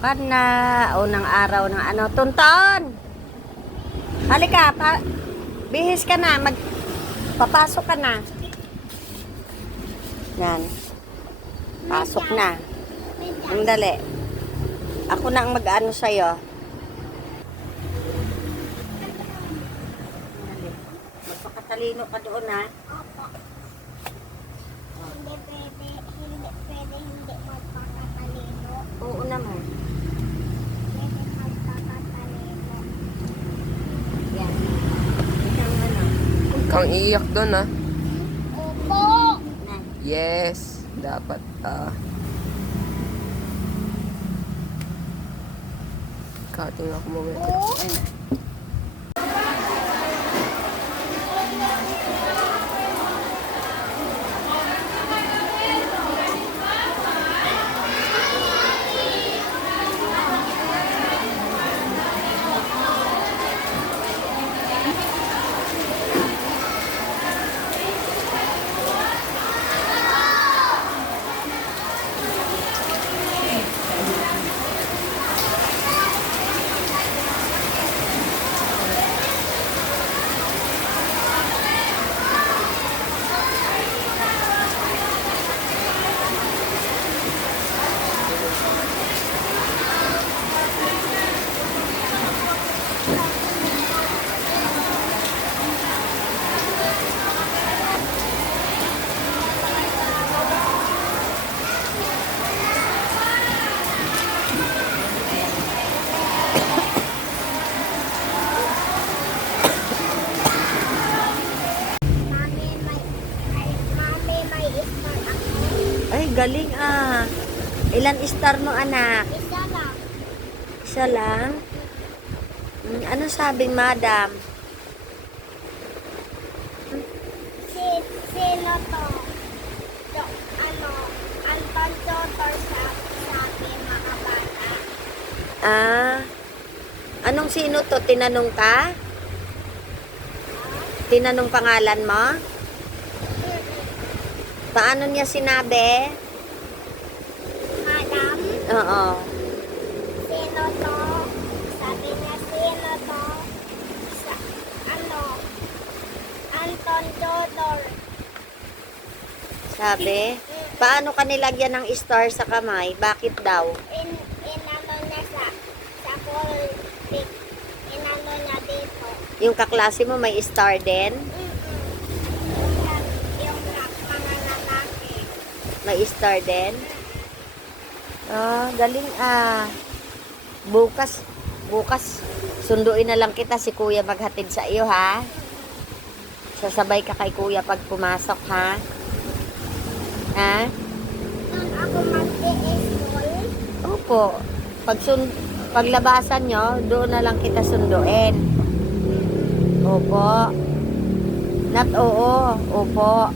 Kan na unang araw ng ano, Tunton. Halika, bihis ka na, papasok ka na. Yan. Pasok na. Ang dali. Ako na ang mag-ano sa'yo. Magpakatalino ka doon, ha? Hindi pwede hindi magpakatalino. Oo naman. Pwede magpakatalino. Yan. Isang ano. Huwag kang iiyak doon, ah. Opo! Na. Yes. Dapat, cutting ako mo. Oo! Ayun. Mami, may star ako. Ay, galing ah. Ilan star mo, anak? Isa lang. Isa lang? Ano sabing madam? Sino to? To, Anton Tutor sa akin mga bata. Ah, anong sino to? Tinanong ka? Tinanong pangalan mo? Paano niya sinabi? Madam, Oo. sino to? Sabi niya, sino to? Sa, Anton Tutor. Sabi? Paano ka nilagyan ng star sa kamay? Bakit daw? Inano niya sa pulpit. Inano niya dito. Yung kaklase mo may star din? Yung mga lalaki. May star din? Ah, galing ah. Bukas, sunduin na lang kita si kuya maghatid sa iyo, ha? Sasabay ka kay kuya pag pumasok, ha? Ha? Doon ako mag-i-school. Opo. Paglabasan nyo, doon na lang kita sunduin. Opo. Not oo. Opo.